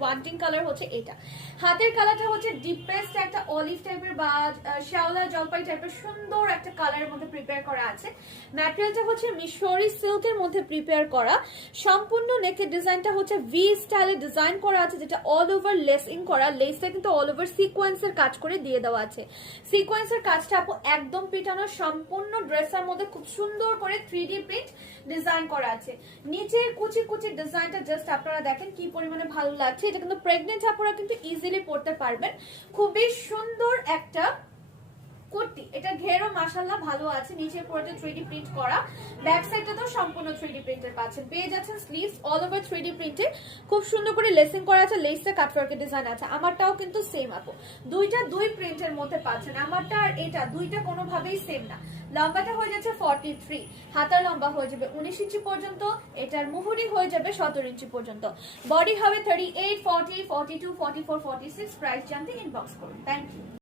Wanting colour হচ্ছে এটা। হাতের কালারটা হচ্ছে ডিপেস্ট একটা অলিভ টাইপের বা শ্যাওলা জলপাই টাইপের সুন্দর একটা কালারের মধ্যে প্রিপেয়ার করা আছে। ম্যাটেরিয়ালটা হচ্ছে মিশরি সিল্কের মধ্যে প্রিপেয়ার করা। সম্পূর্ণ নেকের ডিজাইনটা হচ্ছে ভি স্টাইলে ডিজাইন করা আছে, যেটা অল ওভার লেসিং করা। লেসটা কিন্তু অল ওভার সিকোয়েন্সের কাজ করে দিয়ে দেওয়া আছে। সিকোয়েন্সের কাজটা আপু একদম পিটানো, সম্পূর্ণ ড্রেসের মধ্যে খুব সুন্দর করে 3D প্রিন্ট ডিজাইন করা আছে। নিচের কুচি কুচি ডিজাইনটা জাস্ট আপনারা দেখেন কি পরিমাণে ভালো লাগছে। এটা কিন্তু প্রেগনেন্ট আপুরা কিন্তু ইজিলি পরতে পারবেন। খুবই সুন্দর একটা কুর্তি। এটা ঘেরও মাশাআল্লাহ ভালো আছে, নিচে পুরোটা 3D প্রিন্ট করা, ব্যাক সাইডটা তো সম্পূর্ণ 3D প্রিন্টের পাচ্ছেন। পেয়ে যাচ্ছেন স্লিভস অল ওভার 3D প্রিন্টে, খুব সুন্দর করে লেসিং করা আছে, লেসটা কাটওয়ার্কের ডিজাইন আছে। আমারটাও কিন্তু সেম আপু, দুইটা দুই প্রিন্টের মধ্যে পাচ্ছেন। আমারটা আর এটা দুইটা কোনোভাবেই সেম না। লম্বাটা হয়ে যাচ্ছে 43, হাতার লম্বা হয়ে যাবে 19 ইঞ্চি পর্যন্ত, এটার মুহুরি হয়ে যাবে 17 ইঞ্চি পর্যন্ত, বডি হবে 38, 40, 42, 44, 46। প্রাইস জানতে ইনবক্স করুন। Thank you.